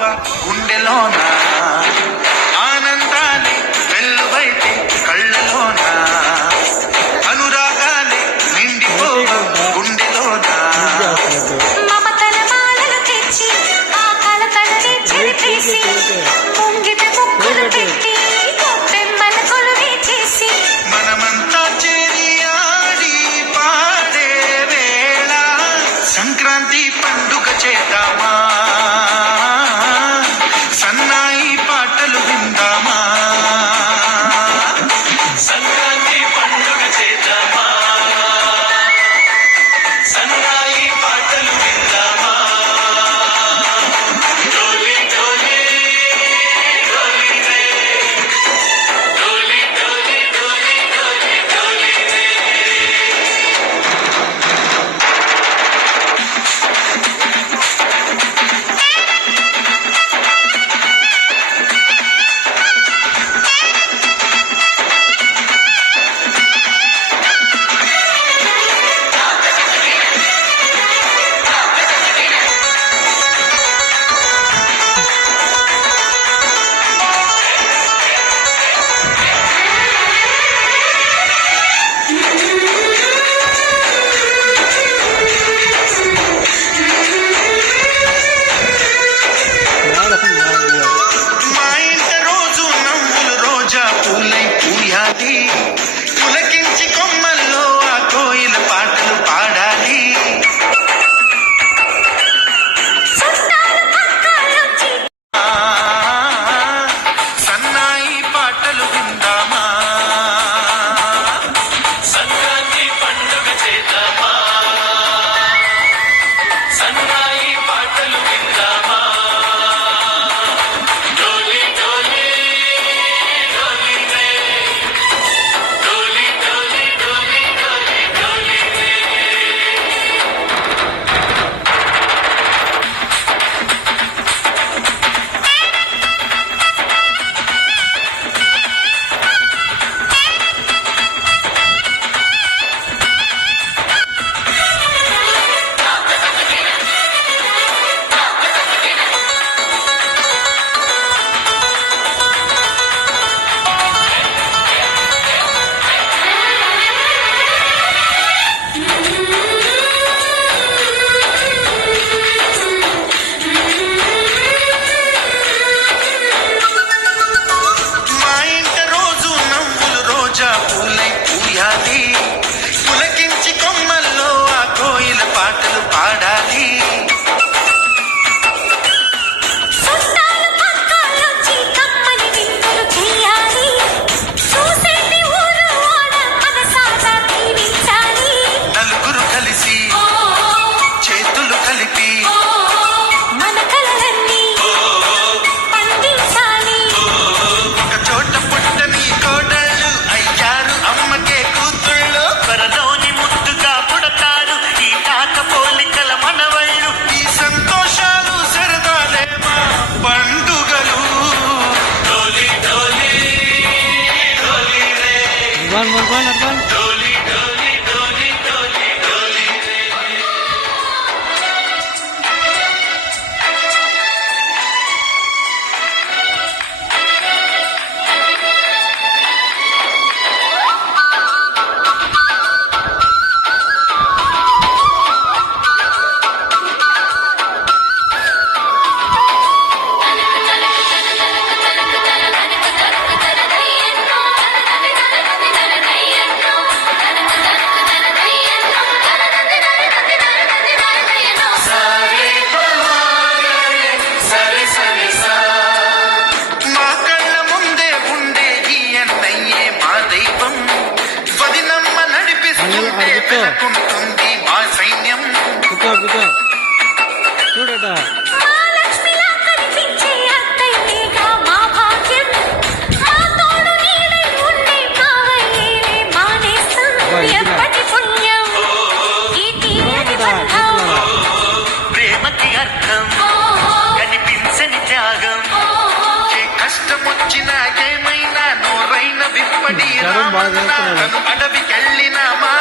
గుండెలోన ఆనందాలే వెల్లువైతే కళ్ళలోన అనురాగాలే నిండిపోవ గుండెలోన మమతల మాలలు తెచ్చి ఆ కలకలని చెరిపేసి ముంగిట ముక్కులు పెట్టి కొప్పెమ్మల కొలువే చేసి మనమంతా చేరి ఆడి పాడే వేళ సంక్రాంతి పండుగ చేద్దామా సన్నాయి పాటలు విందామా సంక్రాంతి పండుగ చేద్దామా సన్నాయి పాటలు విందామా డోలి డోలి డోలి రే డోలి డోలి డోలి డోలి డోలి రే మా ఇంట రోజు నవ్వులు రోజా పూలై పూయాలి పులకించి కొమ్మల్లో ఆ కోయిల పాటలు పాడాలి చుట్టాలు పక్కాలొచ్చి ఆ, సన్నాయి పాటలు విందామా సంక్రాంతి పండుగ చేద్దామా సన్నాయి పాటలు విందామా డోలి డోలి డోలి రే డోలి డోలి డోలి డోలి డోలి రే మా ఇంట రోజు నవ్వులు రోజా పూలై పూయాలి పులకించి కొమ్మల్లో ఆ కోయిల పాటలు పాడాలి చుట్టాలు పక్కాలొచ్చి కమ్మని విందులు చెయ్యాలి చూసేటి ఊరు వాడ మనసారా దీవించాలి నలుగురు కలిసి చేతులు కలిపి మన కలలన్నీ పండించాలి ఒక చోట పుట్టని కోడళ్ళు అయ్యారు అమ్మకే కూతుళ్ళు త్వరలోని ముద్దుగా పుడతారు ఈ తాత పోలికల మనవళ్ళు ఈ సంతోషాలు సరదాలే మా పండుగలు డోలి డోలి డోలి రే డోలి డోలి డోలి డోలి డోలి రే సరే సరే సా మా కళ్ళ ముందే ఉండే ఈ అన్నయ్యే మా దైవం వదినమ్మ నడిపిస్తుంటే వెనకుంటుంది మా సైన్యం చూడట మహాలక్ష్మిలా కనిపించే అత్తయ్యేగా మా భాగ్యం మా తోడు నీడై ఉండే మావయ్యేలే మానేస్తాం ఎప్పటి పుణ్యం ఈ తీయని బంధం ప్రేమకి అర్థం కనిపించని త్యాగం ఏ కష్టమొచ్చినా ఏమైనా నోరైన విప్పడి రామన్న తను అడవికెళ్ళిన మా